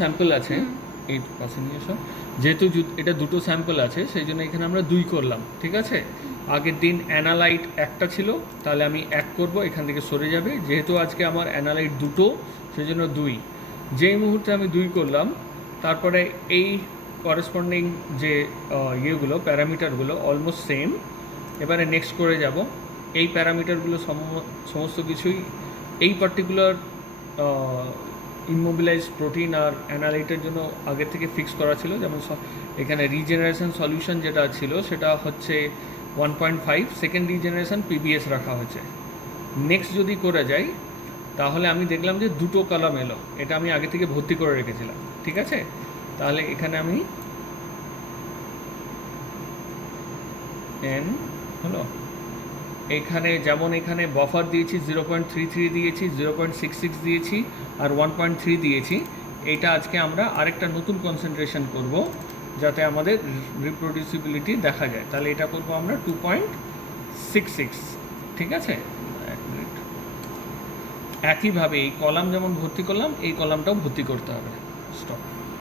Sample আছে, এই পাশে নিয়ে এসো। যেহেতু এটা দুটো স্যাম্পল আছে সেই জন্য এখানে আমরা 2 করলাম, ঠিক আছে। আগের দিন অ্যানালাইট একটা ছিল, তাহলে আমি 1 করব, এখান থেকে সরে যাবে। যেহেতু আজকে আমার অ্যানালাইট দুটো, সেই জন্য 2। যেই মুহূর্তে আমি 2 করলাম, তারপরে এই করেসপন্ডিং যে ইয়েগুলো প্যারামিটারগুলো অলমোস্ট সেম। এবারে নেক্সট করে যাব। এই প্যারামিটারগুলো সমস্ত কিছুই এই পার্টিকুলার ইমোবিলাইজ প্রোটিন আর অ্যানালাইটের জন্য আগে থেকে ফিক্স করা ছিল। যেমন এখানে রিজেনারেশন সলিউশন যেটা ছিল সেটা হচ্ছে 1.5, সেকেন্ড রিজেনারেশন পিবিএস রাখা হয়েছে। নেক্সট যদি করে যাই তাহলে আমি দেখলাম যে দুটো কলাম এলো, এটা আমি আগে থেকে ভর্তি করে রেখেছিলাম, ঠিক আছে। তাহলে এখানে আমি এন হলো, এখানে যেমন এখানে বাফার দিয়েছি 0.33 দিয়েছি, 0.66 দিয়েছি আর 1.3 দিয়েছি। এটা আজকে আমরা আরেকটা নতুন কনসেন্ট্রেশন করব যাতে আমাদের রিপ্রোডিউসিবিলিটি দেখা যায়। তাহলে এটা করব আমরা 2.66, ঠিক আছে। এক মিনিট। একইভাবে এই কলাম যেমন ভর্তি করলাম এই কলামটাও ভর্তি করতে হবে। স্টপ।